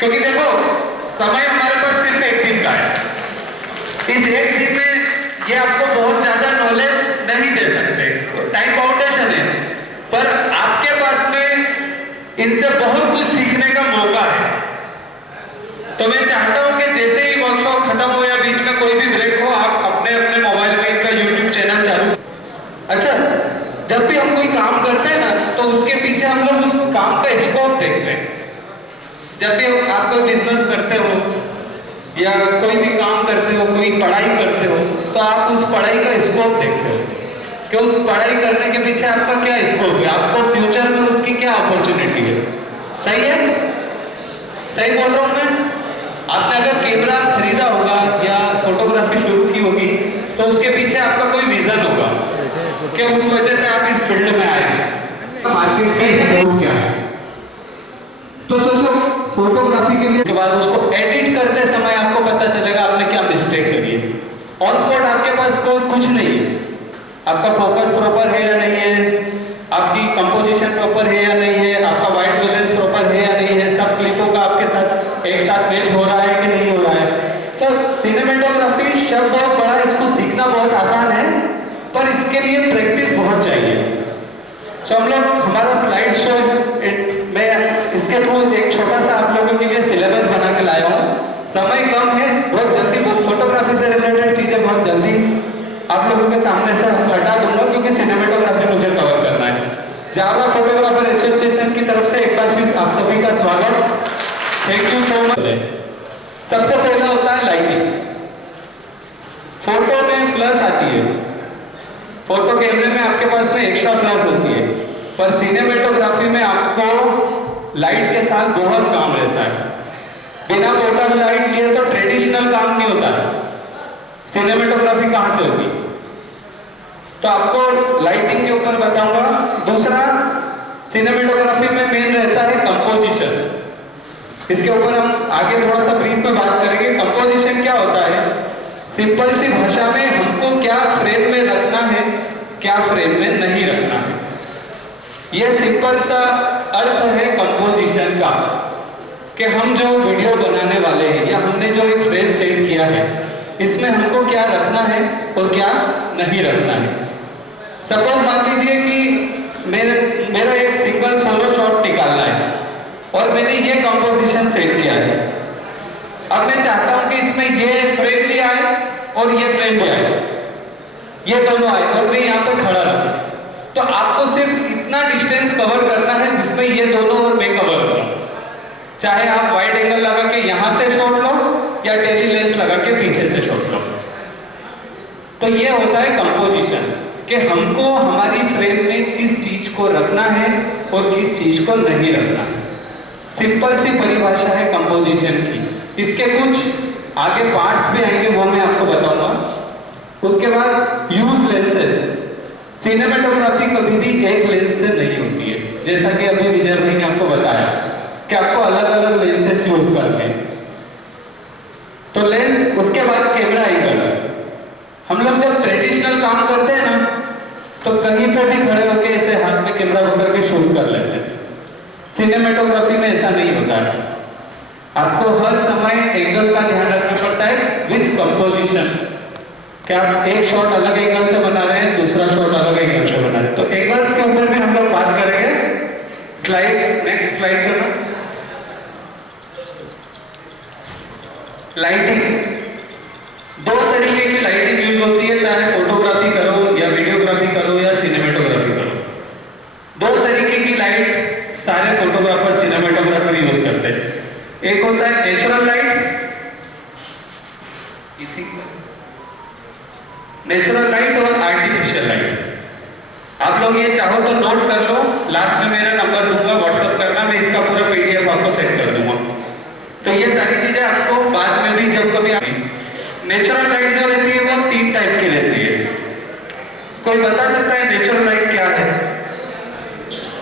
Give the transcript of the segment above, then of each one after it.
क्योंकि देखो समय हमारे पास सिर्फ एक दिन का है। इस एक दिन में ये आपको बहुत ज्यादा नॉलेज नहीं दे सकते, टाइम बाउंडेशन है, पर आपके पास में इनसे बहुत कुछ सीखने का मौका है। तो मैं चाहता हूं कि जैसे ही वर्कशॉप खत्म हो या बीच में कोई भी ब्रेक हो, आप अपने अपने मोबाइल में इनका यूट्यूब चैनल चालू। अच्छा, जब भी हम कोई काम करते हैं ना, तो उसके पीछे हम लोग उस काम का स्कोप देखते हैं। जब भी आप कोई बिजनेस करते हो या कोई भी काम करते हो, कोई पढ़ाई करते हो, तो आप उस पढ़ाई का स्कोप देखते हो कि उस पढ़ाई करने के पीछे आपका क्या स्कोप है, आपको फ्यूचर में उसकी क्या अपॉर्चुनिटी है। सही है? सही बोल रहा हूं मैं? आपने अगर कैमरा खरीदा होगा या फोटोग्राफी शुरू की होगी, तो उसके पीछे आपका कोई विजन होगा कि उस वजह से आप इस फील्ड में आए हैं। मार्केट का स्कोप क्या है? तो सोचो, फोटोग्राफी के लिए के बाद उसको एडिट करते समय आपको पता चलेगा आपने क्या मिस्टेक करी है। ऑन स्पॉट आपके पास कोई कुछ नहीं है, आपका फोकस प्रॉपर है या नहीं है, आपकी कंपोजिशन प्रॉपर है या नहीं है, आपका वाइट बैलेंस प्रॉपर है या नहीं है, सब क्लिपों का आपके साथ एक साथ मैच हो रहा है कि नहीं हो रहा है। तो सिनेमेटोग्राफी शब्द बहुत बड़ा, इसको सीखना बहुत आसान है, पर इसके लिए प्रैक्टिस बहुत चाहिए। तो हम लोग हमारा स्लाइड शो, मैं इसके थ्रू एक छोटा सा आप लोगों के लिए सिलेबस बना के लाया हूँ। समय कम है, बहुत जल्दी फोटोग्राफी से रिलेटेड चीजें बहुत जल्दी आप लोगों के सामने से हटा दूंगा, क्योंकि सिनेमेटोग्राफी मुझे कवर करना है। जावरा फोटोग्राफर एसोसिएशन की तरफ से एक बार फिर आप सभी का स्वागत, थैंक यू सो मच। सबसे पहला होता है लाइटिंग। फोटो में फ्लश आती है, फोटो कैमरे में आपके पास में एक्स्ट्रा फ्लश होती है, पर सिनेमेटोग्राफी में आपको लाइट के साथ बहुत काम रहता है। बिना पोर्टेबल लाइट लिए तो ट्रेडिशनल काम नहीं होता है, सिनेमेटोग्राफी कहां से होगी? तो आपको लाइटिंग के ऊपर बताऊंगा। दूसरा, सिनेमेटोग्राफी में मेन रहता है कंपोजिशन। इसके ऊपर हम आगे थोड़ा सा ब्रीफ में बात करेंगे। कंपोजिशन क्या होता है? सिंपल सी भाषा में हमको क्या फ्रेम में रखना है, क्या फ्रेम में नहीं रखना है, यह सिंपल सा अर्थ है कंपोजिशन का। कि हम जो वीडियो बनाने वाले हैं या हमने जो एक फ्रेम सेट किया है, इसमें हमको क्या रखना है और क्या नहीं रखना है। सपोज मान लीजिए कि मेरा एक सिंगल सोलो शॉट निकालना है और मैंने ये कंपोजिशन सेट किया है। अब मैं चाहता हूं कि इसमें ये फ्रेम भी आए और ये फ्रेम भी आए, ये दोनों आए और मैं यहाँ पे खड़ा रहूं। तो आपको सिर्फ इतना डिस्टेंस कवर करना है जिसमें ये दोनों और मैं कवर करूं। चाहे आप वाइड एंगल लगा के यहां से शॉट लो या टेली लेंस लगा के पीछे से शॉट लो। तो ये होता है कंपोजिशन, कि हमको हमारी फ्रेम में किस चीज को रखना है और किस चीज को नहीं रखना है। सिंपल सी परिभाषा है कंपोजिशन की। इसके कुछ आगे पार्ट्स भी आएंगे, वो मैं आपको बताऊंगा। उसके बाद यूज लेंसेज। सिनेमेटोग्राफी कभी भी एक लेंस से नहीं होती है, जैसा कि अभी विजय भाई ने आपको बताया कि आपको अलग अलग लेंसेज यूज करने हैं। तो लेंस, उसके बाद कैमरा एंगल। हम लोग जब ट्रेडिशनल काम करते हैं ना, तो कहीं पे भी खड़े होकर ऐसे हाथ में कैमरा पकड़ के शूट कर लेते हैं। सिनेमेटोग्राफी में ऐसा नहीं होता है, आपको हर समय एंगल का ध्यान रखना पड़ता है विद कंपोजिशन। क्या आप एक शॉट अलग एंगल से बना रहे हैं, दूसरा शॉट अलग एंगल से बना रहे हैं। तो एंगल्स के ऊपर भी हम लोग बात करेंगे। स्लाइड, नेक्स्ट स्लाइड करना। लाइटिंग, दो तरीके की लाइटिंग यूज होती है, चाहे फोटोग्राफी करो या वीडियोग्राफी करो या सिनेमेटोग्राफी करो। दो तरीके की लाइट सारे फोटोग्राफर सिनेमेटोग्राफर यूज करते हैं। एक होता है नेचुरल लाइट, नेचुरल लाइट और आर्टिफिशियल लाइट। आप लोग ये चाहो तो नोट कर लो, लास्ट में मेरा नंबर दूंगा, व्हाट्सएप करना, मैं इसका पूरा पीडीएफ आपको सेंड कर दूंगा। तो ये सारी चीजें आपको बाद में भी जब कभी नेचुरल लाइट जो रहती है वो 3 टाइप की रहती है। कोई बता सकता है नेचुरल लाइट क्या है?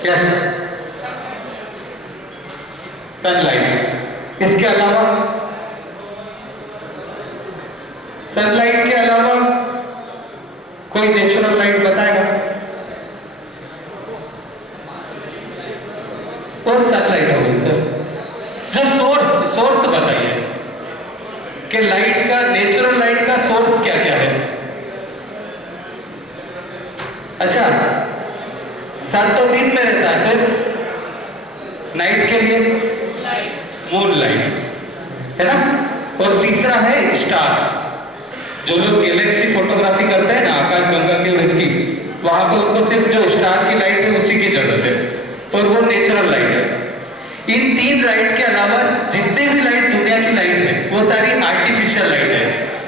Yes, sunlight. इसके अलावा, सनलाइट के अलावा कोई नेचुरल लाइट बताएगा? वो सनलाइट होगी सर, जो सोर्स बताइए कि लाइट का, नेचुरल लाइट का सोर्स क्या क्या है। अच्छा, सन तो दिन में रहता है, फिर नाइट के लिए मून लाइट है ना। और तीसरा है स्टार। जो लोग गैलेक्सी फोटोग्राफी करते हैं ना, आकाशगंगा की और इसकी, वहां पे उनको सिर्फ जो स्टार की लाइट है उसी की जरूरत है, और वो नेचुरल लाइट है। इन तीन लाइट के अलावा जितने भी लाइट दुनिया की लाइट है वो सारी आर्टिफिशियल लाइट है,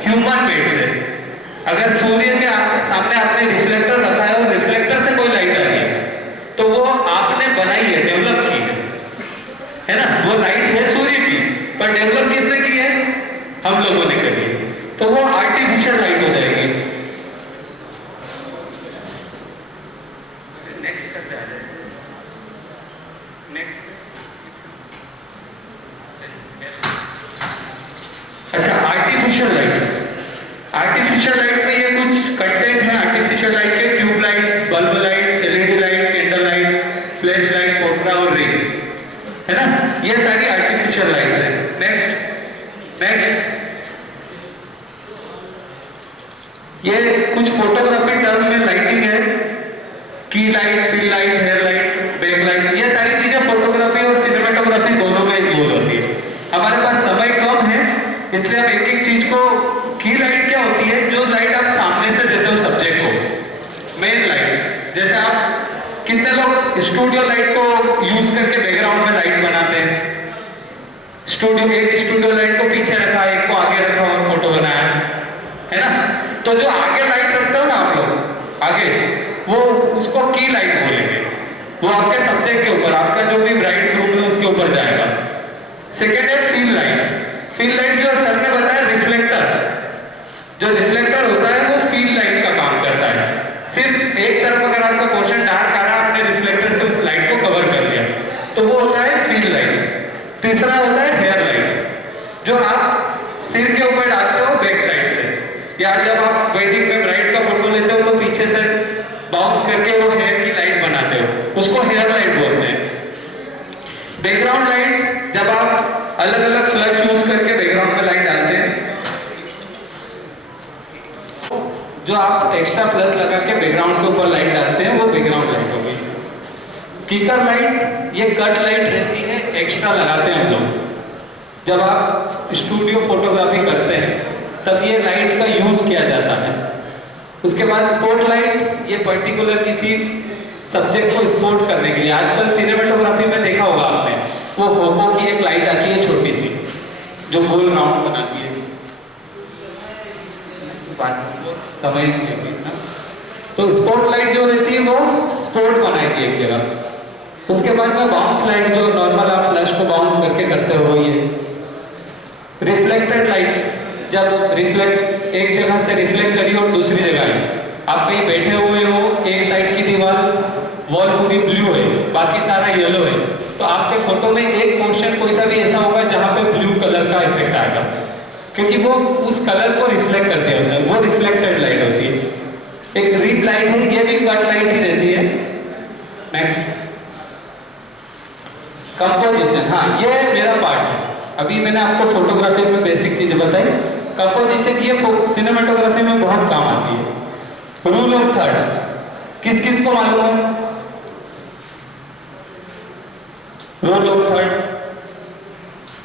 ह्यूमन मेड से। अगर सूर्य के सामने आपने रिफ्लेक्टर रखा है और रिफ्लेक्टर से कोई लाइट आ रही है तो वो आपने बनाई है, डेवलप की है ना। वो लाइट है सूर्य की, पर डेवलप किसने की है? हम लोगों ने करी है, तो वो आर्टिफिशियल लाइट हो जाएगी। नेक्स्ट करते हैं, नेक्स्ट। अच्छा, आर्टिफिशियल लाइट। आर्टिफिशियल लाइट में ये कुछ कंटेंट है आर्टिफिशियल लाइट के, tube light, bulb light, LED light, candle light, flash light, portrait और रिंग, है ना। ये सारी आर्टिफिशियल लाइट्स है। नेक्स्ट नेक्स्ट, ये कुछ फोटोग्राफी टर्म में लाइटिंग है, key light, field light, hair light, back light. ये सारी चीजें फोटोग्राफी और सिनेमेटोग्राफी दोनों में यूज होती है। हमारे पास समय कम है, इसलिए हम एक एक चीज को, की लाइट क्या होती है? जो लाइट आप सामने से देते हो सब्जेक्ट को, मेन लाइट। जैसे आप कितने लोग स्टूडियो लाइट को यूज करके बैकग्राउंड में लाइट बनाते हैं? एक स्टूडियो लाइट को पीछे रखा, एक को आगे रखा और फोटो बनाया, है ना। तो जो आगे लाइट रखते हो ना आप लोग आगे, वो उसको की लाइट बोलेंगे। वो आपके सब्जेक्ट के ऊपर, आपका जो भी ब्राइट ग्रूम है उसके ऊपर जाएगा। सेकेंड है फील्ड लाइट। फील्ड लाइट जो सर ने बताया, रिफ्लेक्टर। जो रिफ्लेक्टर होता है वो फील्ड लाइट का काम करता है। सिर्फ एक तरफ अगर आपका पोर्शन डार्क आ रहा है, आपने रिफ्लेक्टर से उस लाइट को कवर कर लिया, तो वो होता है फील्ड लाइट। तीसरा होता है हेयर लाइट, जो आप सिर के ऊपर डालते हो बैक साइड से, या जब आप वेडिंग में ब्राइड का फोटो लेते हो तो पीछे से बाउंस करके वो हेयर की लाइट बनाते हो, उसको हेयर लाइट बोलते हैं। बैकग्राउंड लाइट, जब आप अलग अलग फ्लैश यूज करके बैकग्राउंड में लाइट डालते हैं, जो आप एक्स्ट्रा फ्लैश लगा के बैकग्राउंड के ऊपर लाइट डालते हैं, वो बैकग्राउंड लाइट होगी। किकर लाइट, ये कट लाइट रहती है, एक्स्ट्रा लगाते हैं हम लोग। जब आप स्टूडियो फोटोग्राफी करते हैं तब ये लाइट का यूज किया जाता है। उसके बाद स्पॉट लाइट, ये पर्टिकुलर किसी सब्जेक्ट को स्पॉट करने के लिए, आजकल सिनेमेटोग्राफी में देखा होगा आपने, वो फोको की एक लाइट आती है छोटी सी, जो गोल राउंड बनाती है। समय अभी ना, तो स्पॉट लाइट जो रहती है वो स्पॉट बनाएगी एक जगह। उसके बाद में बाउंस लाइट, जो नॉर्मल आप फ्लैश को बाउंस करके करते हो, ये रिफ्लेक्टेड लाइट। जब रिफ्लेक्ट, एक जगह से रिफ्लेक्ट करी और दूसरी जगह आई, आप कहीं बैठे हुए हो, एक साइड की दीवार, वॉल पूरी ब्लू है, बाकी सारा येलो है, तो आपके फोटो में एक पोर्शन कोई सा भी ऐसा होगा जहां पे ब्लू कलर का इफेक्ट आएगा, क्योंकि वो उस कलर को रिफ्लेक्ट करते हैं, वो रिफ्लेक्टेड लाइट होती है। एक रिप लाइट है, ये भी कट लाइट ही रहती है। Next, composition. हाँ, ये मेरा पार्ट है। अभी मैंने आपको फोटोग्राफी में बेसिक चीजें बताई। कंपोजिशन ये सिनेमेटोग्राफी में बहुत काम आती है। रूल ऑफ थर्ड किस किस को मालूम है? रूल ऑफ थर्ड,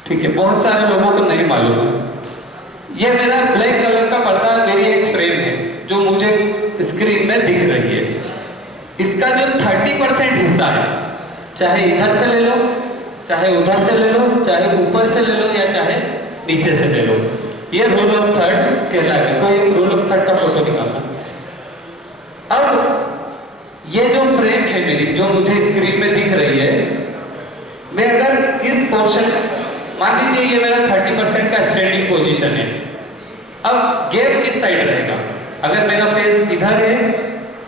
ठीक है, बहुत सारे लोगों को नहीं मालूम है। ये मेरा ब्लैक कलर का पर्दा, मेरी एक फ्रेम है जो मुझे स्क्रीन में दिख रही है। इसका जो 30% हिस्सा है, चाहे इधर से ले लो, चाहे उधर से ले लो, चाहे ऊपर से ले लो, या चाहे नीचे से ले लो, ये रूल ऑफ थर्ड कहलाएगा। कोई रूल ऑफ थर्ड का फोटो निकालना। अब ये जो फ्रेम है मेरी, जो मुझे स्क्रीन में दिख रही है, मैं अगर इस पोर्शन, मान लीजिए ये मेरा 30% का स्टैंडिंग पोजीशन है, अब गैप किस साइड रहेगा? अगर मेरा फेस इधर है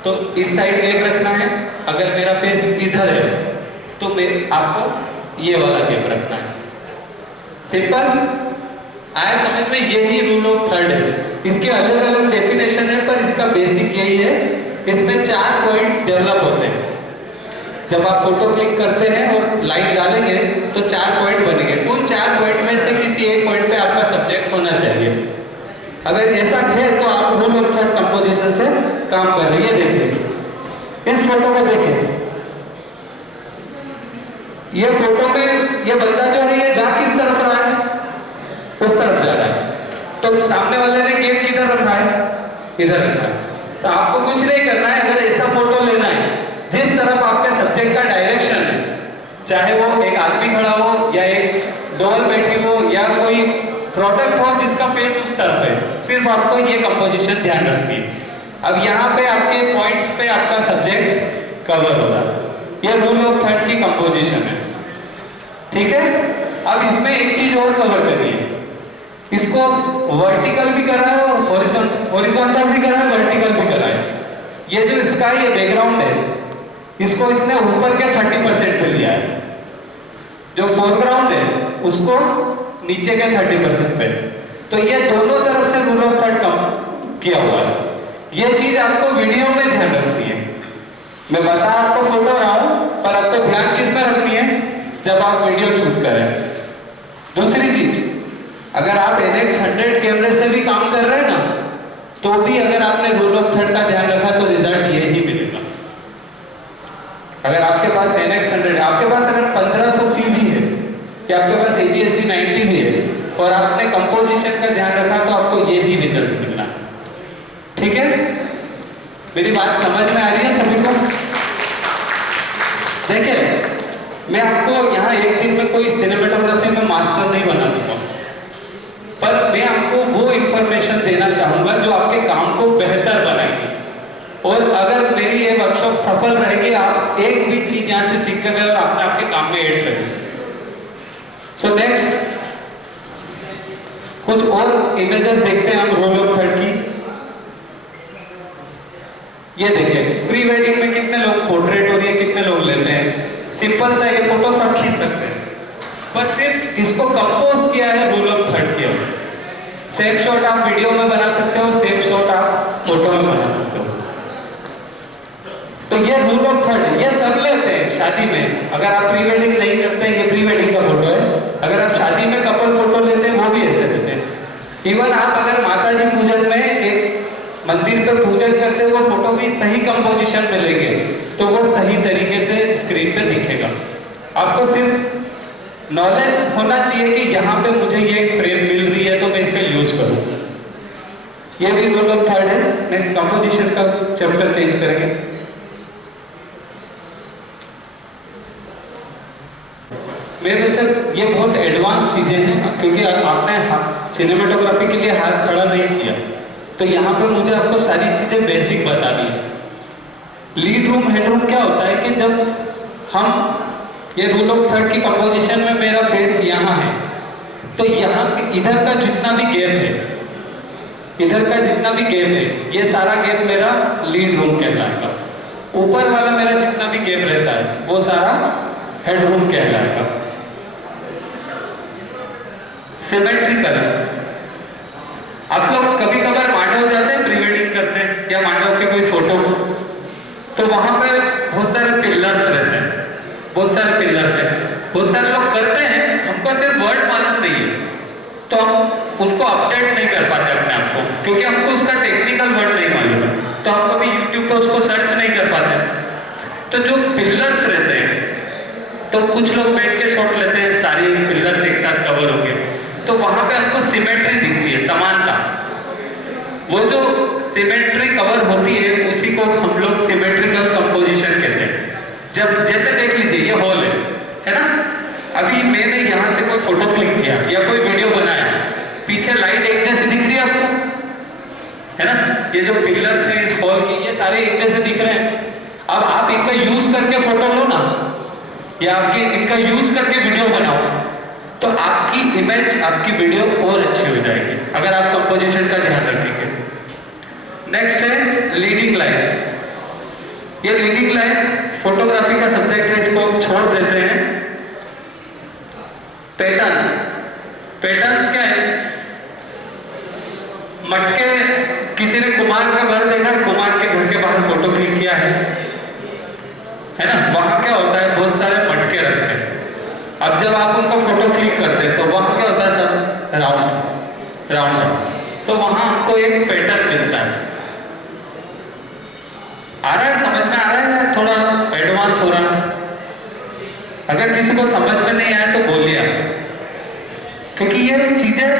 तो इस साइड गैप रखना है, अगर मेरा फेस इधर है तो मैं आपको ये वाला गैप रखना है। सिंपल आया समझ में? यही रूल ऑफ थर्ड है। इसके अलग अलग डेफिनेशन है, पर इसका बेसिक यही है। इसमें 4 पॉइंट डेवलप होते हैं। जब आप फोटो क्लिक करते हैं और लाइट डालेंगे तो 4 पॉइंट बनेंगे। उन 4 पॉइंट में से किसी अगर ऐसा है तो आप रूल ऑफ थर्ड कंपोजिशन से काम कर रहे हैं। ये देखिए, इस फोटो को देखिए, ये फोटो में ये बंदा जो है ये जा किस तरफ रहा है, उस तरफ जा रहा है। तो सामने वाले ने गेम किधर रखा है, इधर रखा है। तो आपको कुछ नहीं करना है, अगर ऐसा फोटो लेना है जिस तरफ आपके सब्जेक्ट का डायरेक्शन है, चाहे वो एक आदमी खड़ा हो या एक डॉल बैठी हो या कोई प्रोडक्ट हो जिसका फेस उस तरफ है, सिर्फ आपको ये कंपोजिशन ध्यान रखनी है। अब यहाँ पे आपके पॉइंट्स पे आपका सब्जेक्ट कवर हो रहा है, ये रूल ऑफ थर्ड की कंपोजिशन है, ठीक है। अब इसमें एक चीज और कवर करिए, इसको वर्टिकल भी करा है और हॉरिजॉन्टल भी करा है, वर्टिकल भी करा है। ये जो स्काई है, बैकग्राउंड है, इसको इसने ऊपर के 30% पे लिया है, जो फोरग्राउंड है उसको नीचे के 30% पे। तो ये दोनों तरफ से रूल ऑफ थर्ड कम किया हुआ है। ये चीज आपको वीडियो में ध्यान रखनी है। मैं बता आपको फोटो रहा हूं, पर आपको ध्यान किस में रखनी है, जब आप वीडियो शूट करें। दूसरी चीज, अगर आप NX100 कैमरे से भी काम कर रहे हैं ना, तो भी अगर आपने रूल ऑफ थर्ड का ध्यान रखा तो रिजल्ट ये ही मिलेगा। अगर आपके पास NX100, आपके पास अगर 1500p भी है या आपके पास AGSC 90 भी है और आपने कंपोजिशन का ध्यान रखा तो आपको ये ही रिजल्ट मिलना है, ठीक है। मेरी बात समझ में आ रही है सभी को? देखिए, मैं आपको यहाँ एक दिन में कोई सिनेमेटोग्राफी में मास्टर नहीं बना दूंगा, पर मैं आपको वो इंफॉर्मेशन देना चाहूंगा जो आपके काम को बेहतर बनाएगी। और अगर मेरी ये वर्कशॉप सफल रहेगी, आप एक भी चीज यहाँ से सीख कर गए और आपने आपके काम में ऐड करी। सो नेक्स्ट कुछ और इमेजेस देखते हैं हम रूल ऑफ थर्ड की। ये देखिए, प्री वेडिंग में कितने लोग पोर्ट्रेट हो रही है, कितने लोग लेते हैं, सिंपल सा ये फोटो सब खींच सकते हैं, पर सिर्फ इसको कंपोज किया है रूल ऑफ थर्ड किया। सेम शॉट आप वीडियो में बना सकते हो, सेम शॉट आप फोटो में बना सकते हो। तो ये रूल ऑफ थर्ड है, ये सब लेते हैं शादी में। अगर आप प्री वेडिंग नहीं करते हैं, ये प्री वेडिंग का फोटो है। अगर आप शादी में कपल फोटो लेते हैं, वो भी ऐसे लेते हैं। इवन आप अगर माता जी पूजन में एक मंदिर पर पूजन करते हुए फोटो भी सही कंपोजिशन में लेंगे तो वो सही तरीके से स्क्रीन पे दिखेगा। आपको सिर्फ नॉलेज होना चाहिए कि यहाँ पे मुझे ये फ्रेम मिल रही है तो मैं इसका यूज करूँ। ये भी रूल ऑफ थर्ड है। नेक्स्ट कंपोजिशन का चैप्टर चेंज करेंगे। मेरे वैसे ये बहुत एडवांस चीजें हैं, क्योंकि आपने सिनेमेटोग्राफी के लिए हाथ खड़ा नहीं किया, तो यहाँ पे मुझे आपको सारी चीजें बेसिक बतानी है। लीड रूम, हेड रूम क्या होता है कि जब हम ये रूल ऑफ थर्ड की कंपोजिशन में मेरा फेस यहाँ है, तो यहाँ इधर का जितना भी गैप है, इधर का जितना भी गैप है, ये सारा गैप मेरा लीड रूम कहलाएगा। ऊपर वाला मेरा जितना भी गैप रहता है वो सारा हेड रूम कहलाएगा। सिमेट्रिकल, आप लोग कभी कभार मांडव जाते हैं, प्री वेडिंग करते हैं या मांडव के कोई फोटो, तो वहां पे बहुत सारे पिलर्स रहते हैं, बहुत सारे पिलर्स हैं, बहुत सारे लोग करते हैं, हमको सिर्फ वर्ड मालूम नहीं है तो हम उसको अपडेट नहीं कर पाते अपने आप को, क्योंकि हमको उसका टेक्निकल वर्ड नहीं मालूम है, तो हम कभी यूट्यूब पे उसको सर्च नहीं कर पाते। तो जो पिलर्स रहते हैं, तो कुछ लोग बैठ के शॉट लेते हैं, सारे पिलर्स एक साथ कवर हो गए, तो वहां पे आपको सिमेट्री दिखती है, समानता। वो जो सिमेट्री कवर होती है उसी को हम लोग सिमेट्रिकल कंपोजिशन कहते हैं। जब जैसे देख लीजिए ये हॉल है ना, अभी मैंने यहाँ से कोई फोटो क्लिक किया या कोई वीडियो बनाया, पीछे लाइट एक जैसी दिख रही है आपको, है ना, ये जो पिलर्स हैं इस हॉल की ये सारे एक जैसे दिख रहे हैं। अब आप इनका यूज करके फोटो लो ना, या आपके इनका यूज करके वीडियो बनाओ, तो आपकी इमेज, आपकी वीडियो और अच्छी हो जाएगी अगर आप कंपोजिशन का ध्यान रखेंगे। नेक्स्ट है लीडिंग लाइंस। ये लीडिंग लाइंस फोटोग्राफी का सब्जेक्ट है, इसको छोड़ देते हैं। पैटर्न्स, पैटर्न्स क्या है? मटके, किसी ने कुमार का घर देखा, कुमार के घर के बाहर फोटो क्लिक किया है ना, वहां क्या होता है, बहुत सारे मटके रखते हैं। अब जब आप उनका फोटो क्लिक करते हैं तो वहां क्या होता है, सब राउंड राउंड। तो वहां आपको एक पैटर्न मिलता है। आ रहा है, समझ में आ रहा है या थोड़ा एडवांस हो रहा है? अगर किसी को समझ में नहीं आया तो बोलिए आप, क्योंकि ये चीजें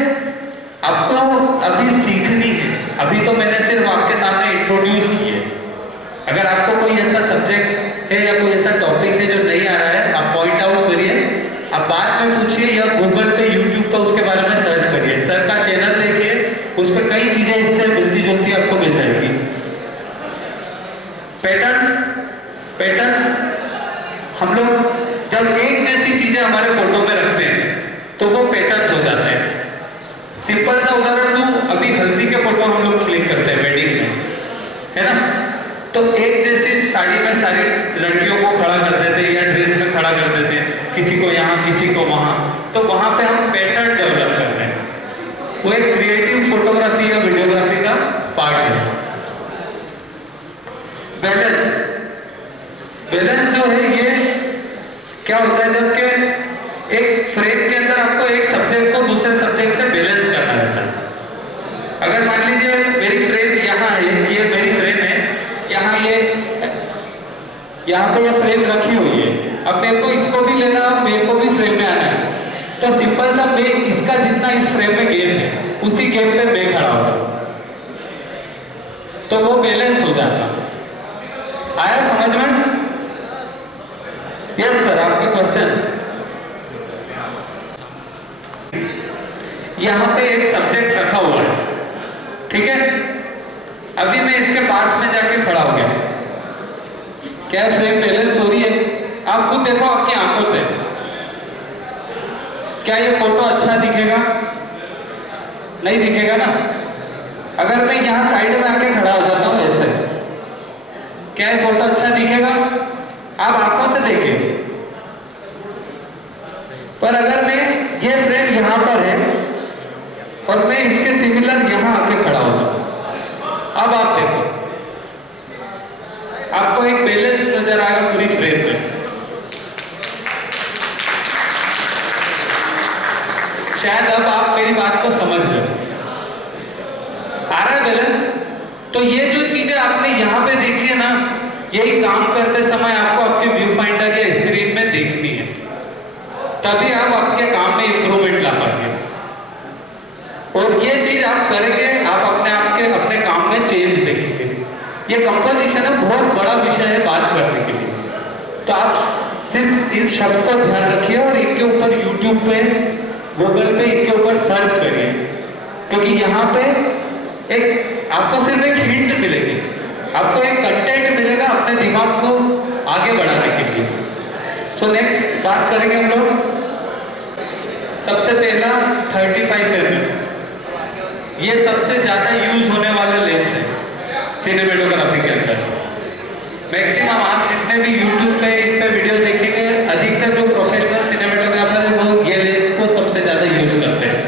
आपको अभी सीखनी है। अभी तो मैंने सिर्फ आपके सामने इंट्रोड्यूस की है। अगर आपको कोई ऐसा सब्जेक्ट है या कोई ऐसा टॉपिक है जो नहीं आ रहा है, आप पॉइंट आउट करिए, आप बाद में पूछिए या गूगल पे, यूट्यूब पे उसके बारे में सर्च करिए। सर का चैनल देखिए, उस पर कई चीजें इससे मिलती जुलती आपको मिल जाएगी। पैटर्न हम लोग जब एक जैसी चीजें हमारे फोटो में रखते हैं तो वो पैटर्न हो जाते हैं। सिंपल सा उदाहरण दूं, अभी हल्दी के फोटो हम लोग क्लिक करते हैं वेडिंग में, है ना? तो एक जैसी साड़ी में सारी लड़कियों को खड़ा कर देते हैं या ड्रेस में खड़ा कर देते हैं, किसी को यहाँ किसी को वहां। तो वहां पे हम पैटर्न डेवलप कर रहे हैं। वो एक क्रिएटिव फोटोग्राफी या वीडियोग्राफी का पार्ट है। बैलेंस जो है ये क्या होता है, जबकि एक फ्रेम के अंदर आपको एक सब्जेक्ट को दूसरे सब्जेक्ट से बैलेंस करना रहता है। अगर मान लीजिए मेरी फ्रेम यहाँ है, ये मेरी फ्रेम है, यहाँ पे ये फ्रेम रखी हुई है। अब मेरे को इसको भी लेना, मेरे को भी फ्रेम में आना है, तो सिंपल सा मैं इसका जितना इस फ्रेम में गैप है उसी गैप पे मैं खड़ा होता हूँ, तो वो बैलेंस हो जाता। आया समझ में? यस सर, आपका क्वेश्चन। यहाँ पे एक सब्जेक्ट रखा हुआ है, ठीक है? अभी मैं इसके पास में जाके खड़ा हो गया, क्या फ्रेम बैलेंस हो रही है? आप खुद देखो आपकी आंखों से, क्या ये फोटो अच्छा दिखेगा? नहीं दिखेगा ना। अगर मैं यहाँ साइड में आके खड़ा हो जाता हूँ ऐसे, क्या ये फोटो अच्छा दिखेगा? आप आंखों से देखिए। पर अगर मैं ये फ्रेम यहाँ पर है और मैं इसके सिमिलर यहाँ आके खड़ा हो जाऊं, अब आप देखो, आपको एक बैलेंस नजर आएगा पूरी फ्रेम में। शायद अब आप मेरी बात को समझ गए। आ रहा है बैलेंस? तो ये जो चीजें आपने यहाँ पे देखी है ना, यही काम करते समय आपको आपके व्यू फाइंडर या स्क्रीन में देखनी है, तभी आप आपके काम में इंप्रूवमेंट ला पाएंगे। और ये चीज आप करेंगे, आप अपने काम में चेंज देखेंगे। ये कंपोजिशन है, बहुत बड़ा विषय है बात करने के लिए। तो आप सिर्फ इस शब्द को ध्यान रखिए और इनके ऊपर यूट्यूब पे, गूगल पे इनके ऊपर सर्च करिए, क्योंकि यहाँ पे एक आपको सिर्फ एक हिंट मिलेगी, आपको एक कंटेंट मिलेगा अपने दिमाग को आगे बढ़ाने के लिए। सो नेक्स्ट बात करेंगे हम लोग। सबसे पहला 35 mm, ये सबसे ज्यादा यूज होने वाला लेंस है सिनेमेटोग्राफी के अंदर। मैक्सिमम आप जितने भी यूट्यूब पे इन पे वीडियो देखेंगे, अधिकतर जो प्रोफेशनल सिनेमेटोग्राफर है वो ये लेंस को सबसे ज्यादा यूज करते हैं।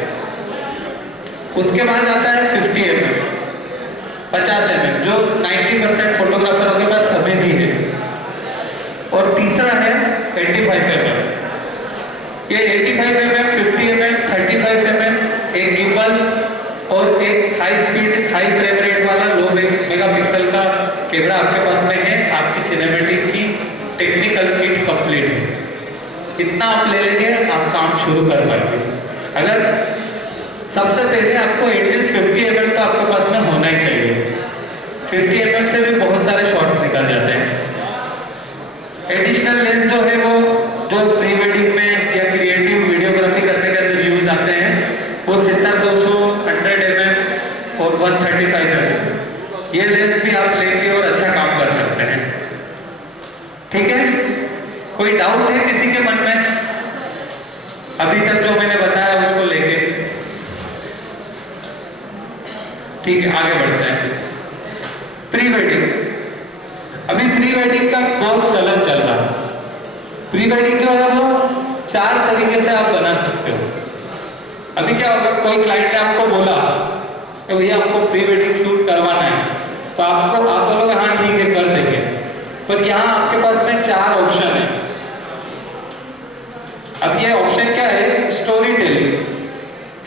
उसके बाद आता है 50 mm, 50 mm, जो 90% फोटोग्राफरों के पास अभी भी है। और तीसरा है 85 mm। ये 85 mm, 50 mm, 35 mm एक गिम्बल और एक high speed high frame rate वाला लो मेगापिक्सल का कैमरा आपके पास में है। आपकी सिनेमैटिक की टेक्निकल किट कंप्लीट है। इतना आप ले लेंगे, आप काम शुरू कर पाएंगे। अगर सबसे पहले आपको एटलीस्ट 50 mm तो आपके पास में होना ही चाहिए। 50 mm से भी बहुत सारे शॉट्स निकल जाते हैं। एडिशनल लेंस जो है वो जो प्री वेडिंग में या क्रिएटिव वीडियोग्राफी करने के अंदर यूज आते हैं, वो 70-200, 100 mm और 135 mm, ये लेंस भी आप लेंगे और अच्छा काम कर सकते हैं। ठीक है? कोई डाउट है किसी के मन में अभी तक जो मैंने बताया उसको लेके? ठीक है, आगे बढ़ते हैं। प्री वेडिंग, अभी प्री वेडिंग का बहुत चलन चल रहा है। प्री वेडिंग जो है वो 4 तरीके से आप बना सकते हो। अभी क्या होगा, कोई क्लाइंट ने आपको बोला कि भैया आपको प्री वेडिंग शूट करवाना है, तो आप बोलोगे हाँ ठीक है कर देंगे। पर यहाँ आपके पास में 4 ऑप्शन है। अब ये ऑप्शन क्या है? स्टोरी टेलिंग,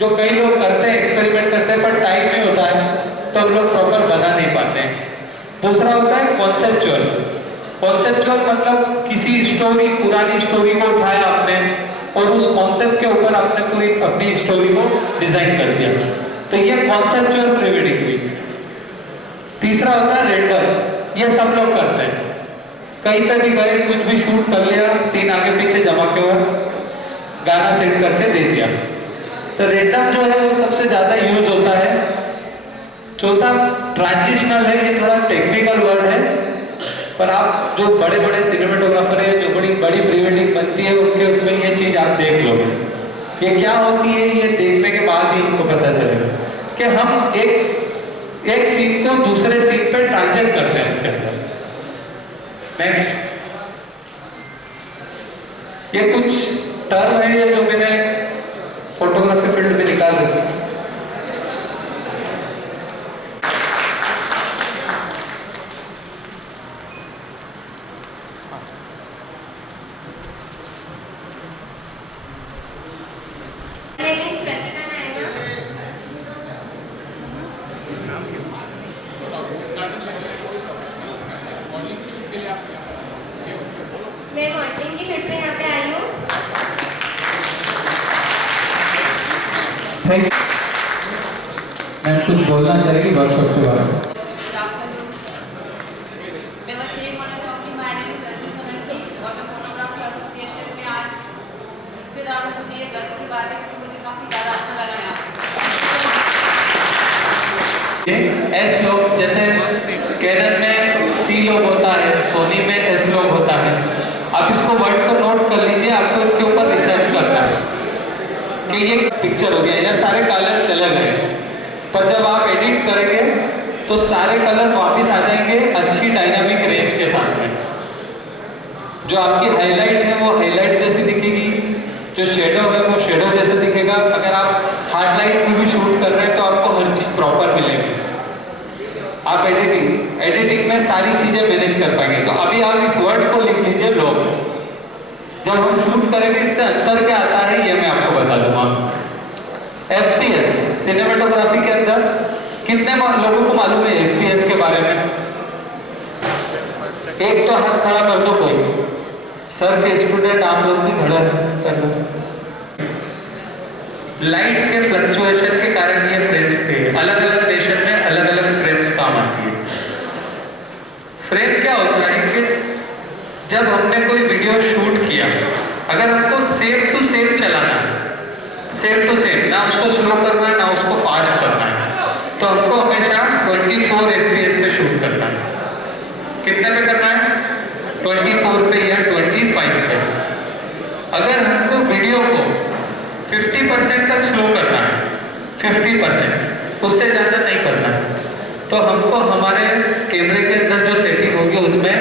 जो कई लोग करते हैं, एक्सपेरिमेंट करते हैं, पर टाइम नहीं होता है तो हम लोग प्रॉपर बना नहीं पाते हैं। दूसरा होता है कॉन्सेप्चुअल। कॉन्सेप्चुअल मतलब किसी स्टोरी, पुरानी स्टोरी को उठाया आपने और उस कॉन्सेप्ट के ऊपर आपने कोई अपनी स्टोरी को डिजाइन कर दिया, तो ये कॉन्सेप्चुअल प्री वेडिंग हुई। तीसरा होता है रेंडर। ये सब लोग करते हैं, कहीं पे भी गए, कुछ भी शूट कर लिया, सीन आगे पीछे जमा के और गाना सेट करके दे दिया। तो रेंडर जो है वो सबसे ज्यादा यूज होता है। चौथा ट्रांजिशनल है, ये थोड़ा टेक्निकल वर्ड है, पर आप जो बड़े बड़े सिनेमेटोग्राफर है, जो बड़ी बड़ी प्री वेडिंग बनती है, उनके उसमें ये चीज आप देख लो। ये क्या होती है, ये देखने के बाद ही इनको पता चलेगा कि हम एक सीन को दूसरे सीन पे ट्रांजेक्ट करते हैं उसके अंदर। नेक्स्ट, ये कुछ टर्म है ये जो मैंने फोटोग्राफी फील्ड में निकाल रखी। मैं मॉडलिंग की शूट पे यहाँ पे आई हूँ। Thank you. मैं कुछ बोलना चाहेगी वर्कशॉप के बारे में? मैं बस ये बोलना चाहूँगी, मैं नेम इज रजनी सोलंकी और मैं फोटोग्राफी एसोसिएशन में आज हिस्सेदार हूँ। मुझे ये गर्व की बात है क्योंकि मुझे काफ़ी ज़्यादा अच्छा लगा यहाँ पे। एस लॉग, जैसे कैनन में सी लॉग होता है, सोनी में एस लॉग होता है। आप इसको वर्ड को नोट कर लीजिए, आपको इसके ऊपर रिसर्च करना है कि ये पिक्चर हो गया, या सारे कलर चले गए, पर जब आप एडिट करेंगे तो सारे कलर वापस आ जाएंगे अच्छी डायनामिक रेंज के साथ में। जो आपकी हाईलाइट है वो हाईलाइट जैसी दिखेगी, जो शेडो है वो शेडो जैसे दिखेगा। अगर आप हार्ड लाइट में भी शूट कर रहे हैं तो आपको हर चीज प्रॉपर मिलेगी। आप एडिटिंग में सारी चीजें मैनेज कर पाएंगे। तो अभी आप इस वर्ड को लिख लीजिए लॉग। जब हम शूट करेंगे इससे अंतर क्या आता है ये मैं आपको बता दूंगा। FPS सिनेमेटोग्राफी के अंदर कितने लोगों को मालूम है FPS के बारे में? एक तो हाथ खड़ा कर दो कोई। सर के स्टूडेंट आप लोग भी खड़ा कर दो। लाइट के फ्लक्चुएशन के कारण ये फ्रेम्स थे। अलग अलग नेशन में अलग अलग फ्रेम्स काम आती है। फ्रेम क्या होता है कि जब हमने कोई वीडियो शूट किया, अगर हमको सेम टू सेम चलाना है, सेम टू सेम, ना उसको स्लो करना है ना उसको फास्ट करना है, तो हमको हमेशा 24 FPS पे शूट करना है। कितने पे करना है? 24 पे या 25 पे। अगर हमको वीडियो को 50% तक स्लो करना है, 50%, उससे ज़्यादा नहीं करना है, तो हमको हमारे कैमरे के अंदर जो सेटिंग होगी उसमें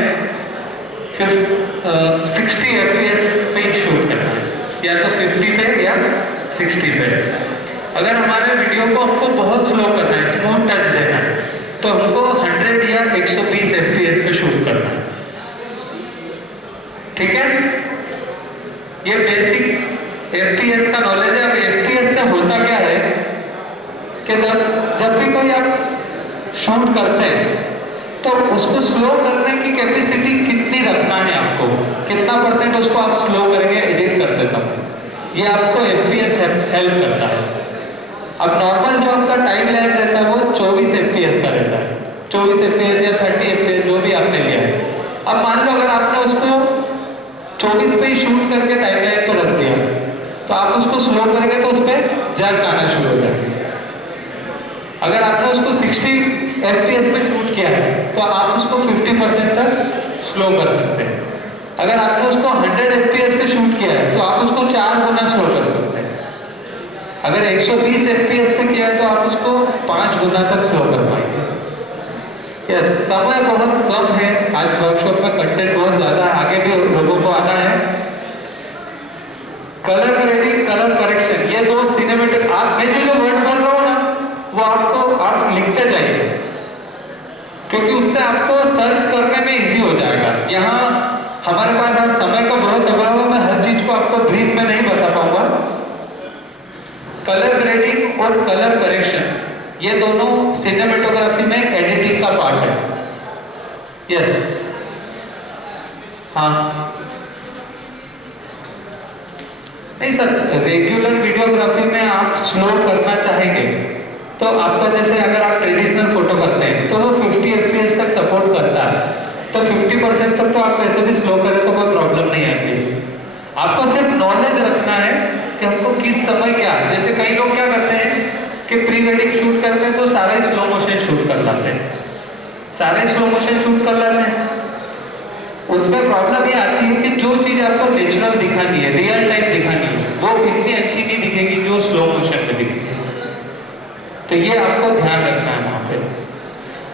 60 FPS पे शूट करना है, या तो 50 पे या 60 पे। अगर हमारे वीडियो को हमको बहुत स्लो करना है, स्मूथ टच देना है, तो हमको 100 या 120 FPS पे शूट करना है। ठीक है, ये बेसिक FPS का नॉलेज है। अब FPS से होता क्या है कि जब भी कोई आप शूट करते हैं तो उसको स्लो करने की कैपेसिटी कितनी रखना है आपको, कितना % उसको आप स्लो करेंगे एडिट करते समय, ये आपको FPS हेल्प करता है। अब नॉर्मल जो आपका टाइम लाइन रहता है वो 24 FPS का रहता है, 24 FPS या 30 FPS जो भी आपने लिया है। अब मान लो अगर आपने उसको 24 पे ही शूट करके टाइम लाइन तो रख दिया, तो आप उसको स्लो करेंगे तो उस पर जग आना शुरू हो जाएगा। अगर आपने उसको 60 FPS पे शूट किया है तो आप उसको 50% तक स्लो कर सकते हैं। अगर आपने उसको 100 FPS पे शूट किया है तो आप उसको 4 गुना स्लो कर सकते हैं। अगर 120 FPS पे किया है तो आप उसको 5 गुना तक स्लो कर पाएंगे। यस, समय बहुत कम है, आज वर्कशॉप में कंटेंट बहुत ज्यादा है, आगे भी लोगों को आना है। कलर ग्रेडिंग, कलर करेक्शन, ये दो सिनेमेटिक, आप मैं जो वर्ड बोल रहा हूँ ना वो आप लिखते जाइए, क्योंकि उससे आपको सर्च करने में इजी हो जाएगा। यहाँ हमारे पास आज समय का बहुत दबाव है, मैं हर चीज को आपको ब्रीफ में नहीं बता पाऊंगा। कलर ग्रेडिंग और कलर करेक्शन ये दोनों सिनेमेटोग्राफी में एडिटिंग का पार्ट है। यस हाँ नहीं सर, रेगुलर वीडियोग्राफी में आप स्लो करना चाहेंगे तो आपका जैसे अगर आप ट्रेडिशनल फोटो करते हैं तो वो 50 fps तक सपोर्ट करता है, तो 50% तक तो आप वैसे भी स्लो करें तो कोई प्रॉब्लम नहीं आती। आपको सिर्फ नॉलेज रखना है कि हमको किस समय क्या, जैसे कई लोग क्या करते हैं कि प्री वेडिंग शूट करते हैं तो सारे स्लो मोशन शूट कर लेते हैं, सारे स्लो मोशन शूट कर लेते हैं। उसमें प्रॉब्लम ये आती है कि जो चीज आपको नेचुरल दिखानी है, रियल टाइम दिखानी है, वो इतनी अच्छी नहीं दिखेगी जो स्लो मोशन में दिखेगी। तो ये आपको ध्यान रखना है। वहां पे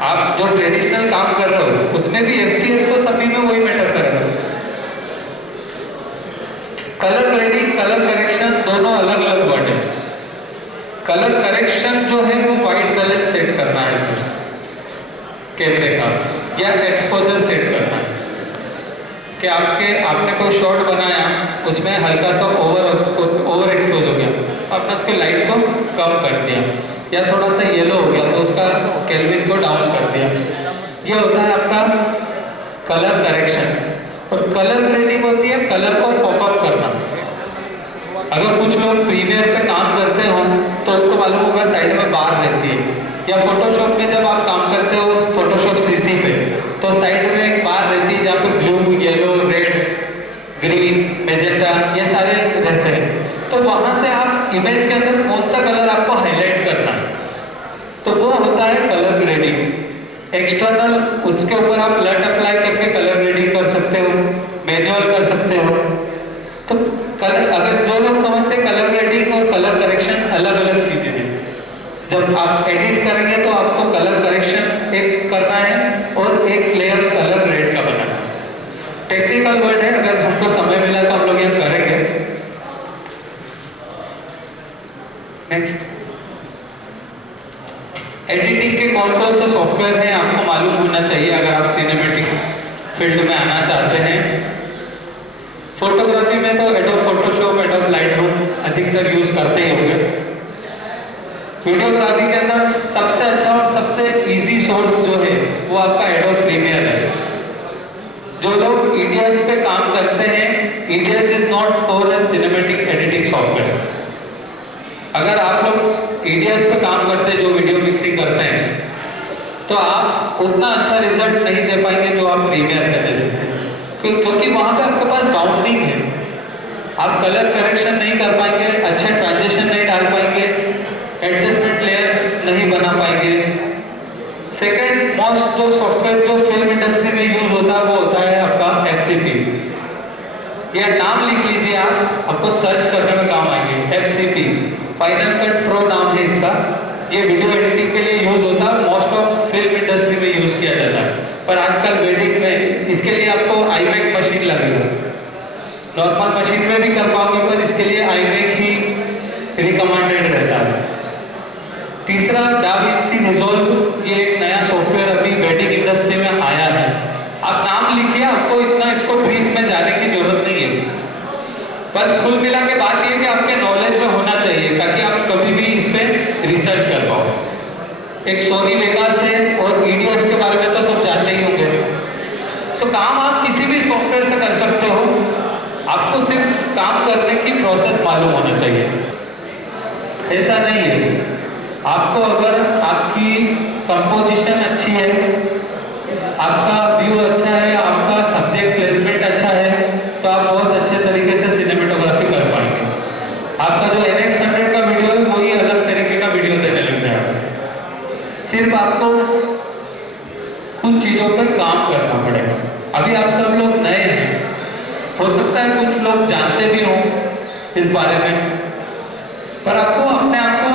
आप जो ट्रेडिशनल काम कर रहे हो उसमें भी एफपीएस तो सभी में वही मैटर करेगा। कलर ग्रेडिंग, कलर करेक्शन दोनों अलग अलग वर्ड है। कलर करेक्शन जो है वो वाइट बैलेंस सेट करना है सर कैमरे का, या एक्सपोजर सेट करना है कि आपने कोई शॉट बनाया उसमें हल्का सा ओवर एक्सपोज हो गया, आपने उसके लाइट को कम कर दिया, या थोड़ा सा येलो हो गया तो उसका केल्विन को डाउन कर दिया। ये होता है आपका कलर करेक्शन। और कलर ग्रेडिंग होती है कलर को पॉपअप करना। अगर कुछ लोग प्रीमियर पे काम करते हो तो उनको मालूम होगा साइड में बार रहती है, या फोटोशॉप में जब आप काम करते हो फोटोशॉप सीसी पे तो साइड में एक बार रहती है जहाँ पे blue, yellow, red, green, magenta ये सारे रहते हैं। तो वहां से आप इमेज के अंदर कौन सा कलर आपको हाईलाइट करना है, तो वो होता है कलर ग्रेडिंग। एक्सटर्नल उसके ऊपर आप लट अप्लाई करके कलर ग्रेडिंग कर सकते हो, मैनुअल कर सकते हो। तो कलर, अगर जो लोग समझते हैं कलर ग्रेडिंग और कलर करेक्शन अलग अलग चीजें हैं, जब आप एडिट करेंगे तो आपको कलर करेक्शन एक करना है और एक लेयर कलर ग्रेड का बनाना है। टेक्निकल वर्ड है, अगर हमको समय मिला तो हम लोग ये करेंगे। नेक्स्ट, एडिटिंग के कौन कौन से सॉफ्टवेयर हैं आपको मालूम होना चाहिए अगर आप सिनेमैटिक फील्ड में आना चाहते हैं। फोटोग्राफी में तो एडोब फोटोशॉप, एडोब लाइटरूम अधिकतर यूज करते ही होंगे। वीडियोग्राफी के अंदर सबसे अच्छा और सबसे इजी सोर्स जो है वो आपका एडोब प्रीमियर है। जो लोग ईडीएस पे काम करते हैं, EDS is not for a cinematic editing software. अगर आप लोग ईडीएस पे काम करते हैं, जो वीडियो मिक्सिंग करते हैं, तो आप उतना अच्छा रिजल्ट नहीं दे पाएंगे जो आप प्रीमियर पे दे सकते हैं, क्योंकि वहां पे आपके पास बाउंडिंग है। आप कलर करेक्शन नहीं कर पाएंगे, अच्छे ट्रांजिशन नहीं डाल पाएंगे, एडजस्टमेंट लेयर नहीं बना पाएंगे। सेकेंड मोस्ट जो सॉफ्टवेयर जो फिल्म इंडस्ट्री में यूज होता है वो होता है आपका एफसीपी। ये नाम लिख लीजिए आप, आपको सर्च करने में काम आएंगे। एफसीपी, फाइनल कट प्रो नाम है इसका। ये वीडियो एडिटिंग के लिए यूज होता है, मोस्ट ऑफ फिल्म इंडस्ट्री में यूज किया जाता है। पर आजकल वेडिंग में इसके लिए आपको आईमैक मशीन लगेगा। नॉर्मल मशीन में भी कर पाओगे पर इसके लिए आईमैक ही रिकमेंडेड रहता है। तीसरा डाविंसी रिजॉल्व, ये एक नया सॉफ्टवेयर अभी वेडिंग इंडस्ट्री में आया है। आप नाम लिखिए, आपको इतना इसको ब्रीफ में जाने की जरूरत नहीं है, पर कुल मिला के बात ये है कि आपके नॉलेज में होना चाहिए ताकि आप कभी भी इस पे रिसर्च कर पाओ। एक सोनी वेगास है और ईडीएस के बारे में तो सब जानते ही होंगे। तो काम आप किसी भी सॉफ्टवेयर से कर सकते हो, आपको सिर्फ काम करने की प्रोसेस मालूम होना चाहिए। ऐसा नहीं है, आपको अगर आपकी कंपोजिशन अच्छी है, आपका व्यू अच्छा है, आपका सब्जेक्ट प्लेसमेंट अच्छा है, तो आप बहुत अच्छे तरीके से सिनेमेटोग्राफी कर पाएंगे। आपका जो NX100 का वीडियो है वही अलग तरीके का वीडियो देने लग जाएगा। सिर्फ आपको कुछ चीज़ों पर काम करना पड़ेगा। अभी आप सब लोग नए हैं, हो सकता है कुछ लोग जानते भी हों इस बारे में, पर आपको अपने आप को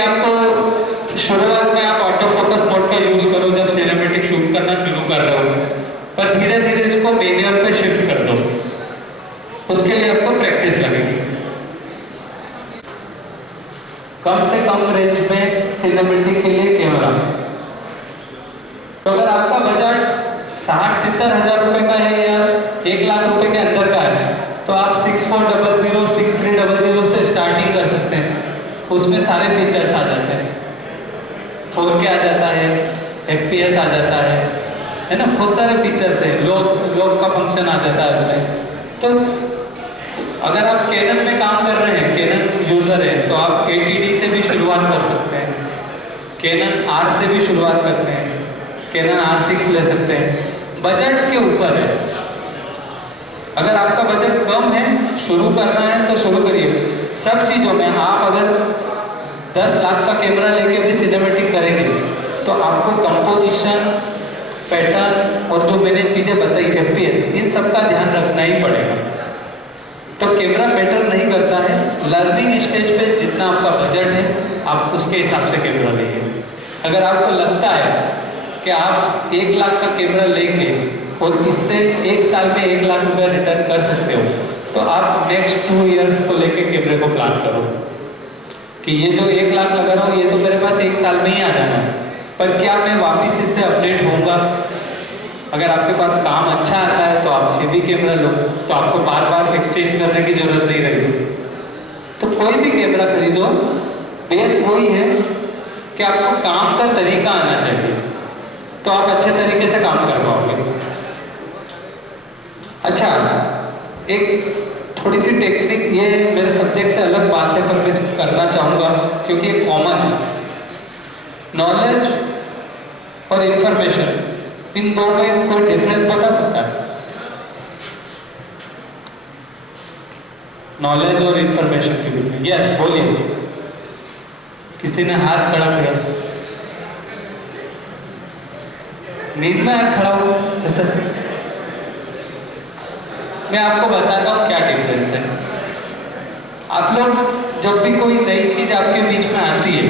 आपको शुरुआत में आप ऑटो फोकस मोड का यूज करो जब सिनेमैटिक शूट करना शुरू कर रहे हो, पर धीरे धीरे इसको मैनुअल पे शिफ्ट कर दो। उसके लिए आपको प्रैक्टिस लगेगी। कम से कम रेंज में सिनेमैटिक के लिए कैमरा, तो अगर आपका बजट 60-70 हज़ार रुपए का है या 1 लाख रुपए के अंदर का है, तो आप 6400, 6300 से स्टार्टिंग कर सकते हैं। उसमें सारे फीचर्स आ जाते हैं। 4K आ जाता है, FPS आ जाता है ना, बहुत सारे फीचर्स है, लॉक का फंक्शन आ जाता है उसमें। तो अगर आप कैनन में काम कर रहे हैं, कैनन यूजर है, तो आप ATD से भी शुरुआत कर सकते हैं, कैनन R से भी शुरुआत करते हैं, कैनन R6 ले सकते हैं। बजट के ऊपर है, अगर आपका बजट कम है, शुरू करना है तो शुरू करिए। सब चीज़ों में आप अगर 10 लाख का कैमरा लेके भी सिनेमैटिक करेंगे तो आपको कंपोजिशन, पैटर्न और जो मैंने चीज़ें बताई FPS, इन सब का ध्यान रखना ही पड़ेगा। तो कैमरा मैटर नहीं करता है, लर्निंग स्टेज पे जितना आपका बजट है आप उसके हिसाब से कैमरा लीजिए। अगर आपको लगता है कि आप 1 लाख का कैमरा लेके और इससे 1 साल में 1 लाख रुपया रिटर्न कर सकते हो, तो आप नेक्स्ट 2 इयर्स को लेके कैमरे को प्लान करो कि ये जो 1 लाख लगा रहा हूँ ये तो मेरे पास 1 साल में ही आ जाना है, पर क्या मैं वापस इससे अपडेट होऊंगा? अगर आपके पास काम अच्छा आता है तो आप हेवी कैमरा लो, तो आपको बार बार एक्सचेंज करने की जरूरत नहीं रहेगी। तो कोई भी कैमरा खरीदो, बेस वही है कि आपको काम का तरीका आना चाहिए, तो आप अच्छे तरीके से काम कर पाओगे। अच्छा, एक थोड़ी सी टेक्निक, ये मेरे सब्जेक्ट से अलग बात है पर मैं इसको करना चाहूँगा क्योंकि ये कॉमन है। नॉलेज और इंफॉर्मेशन, इन दो में कोई डिफरेंस बता सकता है? नॉलेज और इंफॉर्मेशन के बीच में? यस, बोलिए। किसी ने हाथ खड़ा किया, नींद में हाथ खड़ा हुआ। मैं आपको बताता हूँ क्या डिफरेंस है। आप लोग जब भी कोई नई चीज आपके बीच में आती है,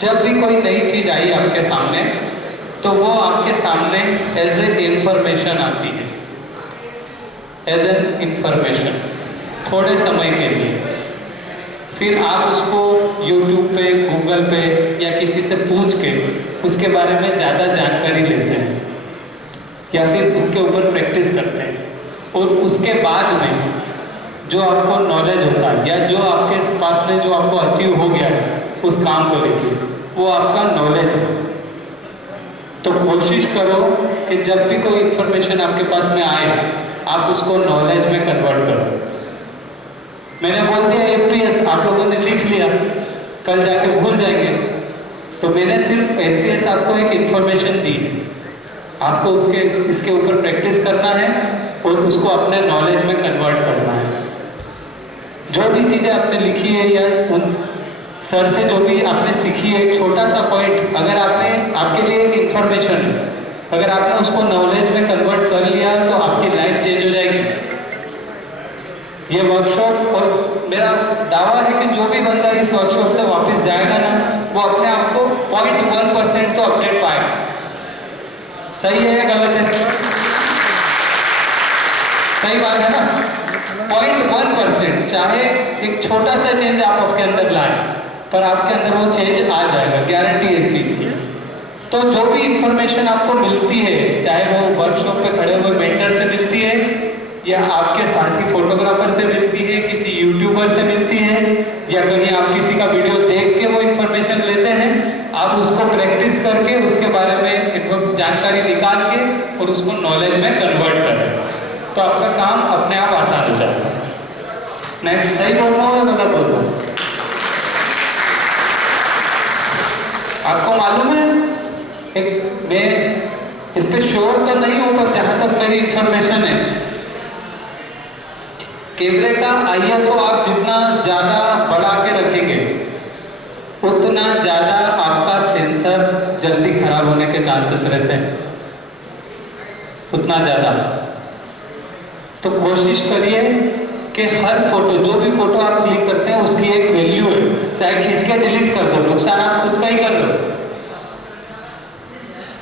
जब भी कोई नई चीज आई आपके सामने, तो वो आपके सामने एज ए इंफॉर्मेशन आती है, एज एन इंफॉर्मेशन थोड़े समय के लिए। फिर आप उसको YouTube पे, गूगल पे या किसी से पूछ के उसके बारे में ज़्यादा जानकारी लेते हैं या फिर उसके ऊपर प्रैक्टिस करते हैं, और उसके बाद में जो आपको नॉलेज होता है या जो आपके पास में जो आपको अचीव हो गया है उस काम को लेके, वो आपका नॉलेज है। तो कोशिश करो कि जब भी कोई इंफॉर्मेशन आपके पास में आए आप उसको नॉलेज में कन्वर्ट करो। मैंने बोल दिया FPS, आप लोगों ने लिख लिया, कल जाके भूल जाएंगे, तो मैंने सिर्फ FPS आपको एक इंफॉर्मेशन दी, आपको इसके ऊपर प्रैक्टिस करना है और उसको अपने नॉलेज में कन्वर्ट करना है। जो भी चीज़ें आपने लिखी है या उन सर से जो भी आपने सीखी है, एक छोटा सा पॉइंट अगर आपके लिए एक इंफॉर्मेशन है, अगर आपने उसको नॉलेज में कन्वर्ट कर लिया तो आपकी लाइफ चेंज हो जाएगी। ये वर्कशॉप, और मेरा दावा है कि जो भी बंदा इस वर्कशॉप से वापस जाएगा ना, वो अपने आप को 0.1% तो अपडेट पाएगा। सही है या गलत है? सही बात है ना? 0.1%, चाहे एक छोटा सा चेंज आप आपके अंदर लाए, पर आपके अंदर वो चेंज आ जाएगा, गारंटी है इस चीज की। तो जो भी इंफॉर्मेशन आपको मिलती है, चाहे वो वर्कशॉप पे खड़े हुए मेंटर से मिलती है या आपके साथी फोटोग्राफर से मिलती है, किसी यूट्यूबर से मिलती है, या कहीं आप किसी का वीडियो देख के वो इंफॉर्मेशन लेते हैं, आप उसको प्रैक्टिस करके उसके बारे में जानकारी निकाल के और उसको नॉलेज में कन्वर्ट करें, तो आपका काम अपने आप आसान हो जाता है। नेक्स्ट, सही बोल रहा हूँ या गलत बोल रहा हूँ? आपको मालूम है, मैं इस पे श्योर तो नहीं हूं, पर जहां तक मेरी इंफॉर्मेशन है, कैमरे का ISO आप जितना ज्यादा बढ़ा के रखेंगे उतना ज्यादा आपका सेंसर जल्दी खराब होने के चांसेस रहते हैं, उतना ज्यादा। तो कोशिश करिए कि हर फोटो, जो भी फोटो आप क्लिक करते हैं उसकी एक वैल्यू है, चाहे खींच के डिलीट कर दो, नुकसान आप खुद का ही कर लो,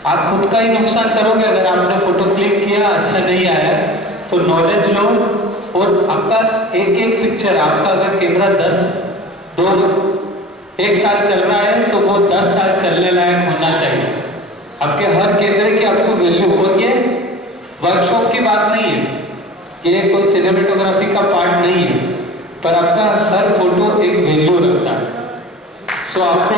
आप खुद का ही नुकसान करोगे। अगर आपने फोटो क्लिक किया, अच्छा नहीं आया, तो नॉलेज लो, और आपका एक एक पिक्चर, आपका अगर कैमरा 1 साल चल रहा है तो वो 10 साल चलने लायक होना चाहिए। आपके हर कैमरे की आपको वैल्यू, और ये वर्कशॉप की बात नहीं है, ये कोई सिनेमेटोग्राफी का पार्ट नहीं है, पर आपका हर फोटो एक वैल्यू रखता है। सो आपको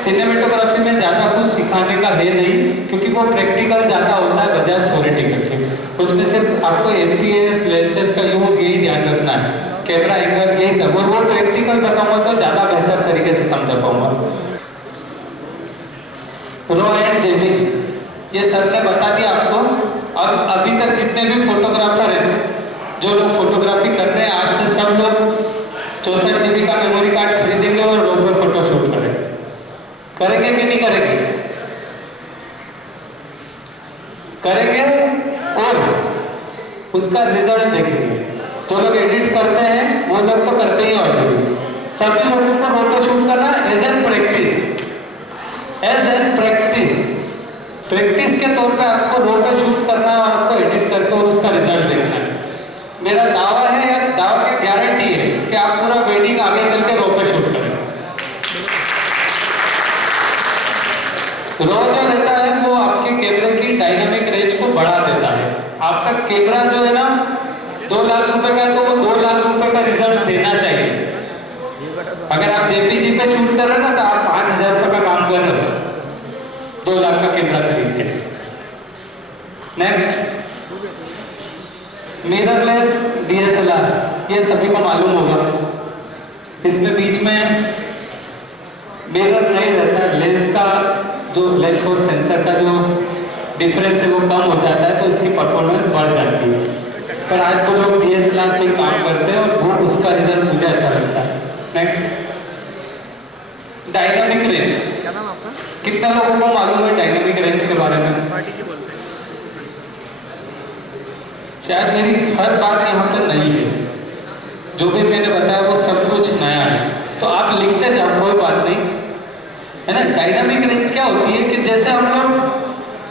सिनेमेटोग्राफी में ज़्यादा कुछ सिखाने का है नहीं, क्योंकि वो प्रैक्टिकल ज़्यादा होता है बजाय थ्योरेटिकल के। उसमें सिर्फ आपको एफपीएस लेंसेज का यूज यही ध्यान रखना है, कैमरा एंगल यही सब, और वो प्रैक्टिकल बताऊंगा तो ज़्यादा बेहतर तरीके से समझा पाऊंगा। रॉ एंड जेपीजी ये सर ने बता दिया आपको। अब अभी तक जितने भी फोटोग्राफर हैं, जो लोग फोटोग्राफी कर रहे हैं, आज से सब लोग 64 GB का मेमोरी कार्ड खरीदेंगे और रो पे फोटो शूट करेंगे। करेंगे कि नहीं करेंगे? करेंगे और उसका रिजल्ट देखेंगे। जो लोग एडिट करते हैं वो लोग तो करते ही ऑलरेडी। सभी लोगों को रो पे शूट करना as an practice, as an practice के तौर पे आपको रो पे शूट करना है और आपको एडिट करके और उसका रिजल्ट देखना है। मेरा दावा है या दावा की गारंटी है कि आप पूरा वेडिंग आगे चल के रो पे शूट करें। रो जो रहता है वो आपके कैमरे की डायनामिक रेंज को बढ़ा देता है। आपका कैमरा जो है ना 2 लाख रुपए का है तो वो 2 लाख रुपए का रिजल्ट देना चाहिए। अगर आप जेपीजी पे शूट कर रहे हैं ना तो आप 5,000 रुपए का काम कर रहे हो 2 लाख का कैमरा खरीद के। नेक्स्ट, मिररलेस DSLR, ये सभी को मालूम होगा। इसमें बीच में मिरर नहीं रहता, लेंस का जो लेंस और सेंसर का जो डिफरेंस है वो कम हो जाता है, तो इसकी परफॉर्मेंस बढ़ जाती है। पर आज तो लोग DSLR पे काम करते हैं और वो उसका रिजल्ट मुझे अच्छा लगता है। Next, dynamic range. क्या नाम आपका? कितना लोगों को मालूम है डायनामिक रेंज के बारे में? पार्टी के बोलते हैं। शायद मेरी हर बात यहाँ पर नहीं है, जो भी मैंने बताया वो सब कुछ नया है, तो आप लिखते जाओ, कोई बात नहीं, है ना। डायनामिक रेंज क्या होती है कि जैसे हम लोग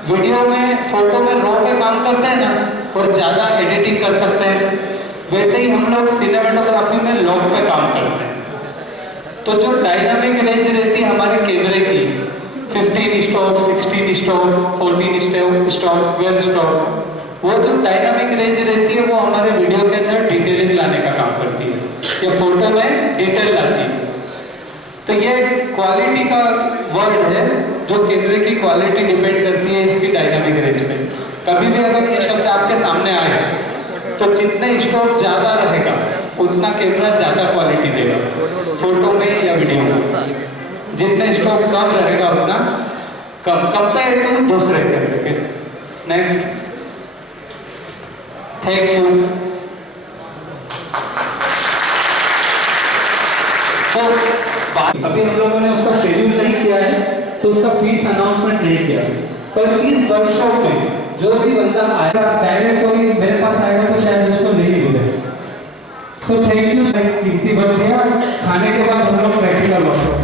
वीडियो में, फोटो में रॉ पे काम करते हैं ना और ज़्यादा एडिटिंग कर सकते हैं, वैसे ही हम लोग सिनेमेटोग्राफी में लॉग पे काम करते हैं। तो जो डायनामिक रेंज रहती है हमारे कैमरे की 15 स्टॉप, 16 स्टॉप, 14 स्टॉप, 12 स्टॉप, वो जो डायनामिक रेंज रहती है वो हमारे वीडियो के अंदर डिटेलिंग लाने का काम करती है, या फोटो में डिटेल लाती है। तो ये क्वालिटी का वर्ड है, जो कैमरे की क्वालिटी डिपेंड करती है इसकी डायनामिक रेंज पे। कभी भी अगर ये शब्द आपके सामने आए तो जितने स्टॉप ज्यादा रहेगा उतना कैमरा ज्यादा क्वालिटी देगा, फोटो में या वीडियो में। जितने स्टॉप कम रहेगा उतना कम, कंपेयर टू दूसरे कैमरे के। Next, thank you. तो अभी हम लोगों ने उसका शेड्यूल नहीं किया है, तो उसका फीस अनाउंसमेंट नहीं किया, पर इस वर्कशॉप में जो भी बंदा आएगा, डायरेक्ट कोई मेरे पास आएगा तो शायद उसको नहीं मिले। तो थैंक यू, कीमती वक्त दिया। खाने के बाद हम लोग प्रैक्टिकल वर्कशॉप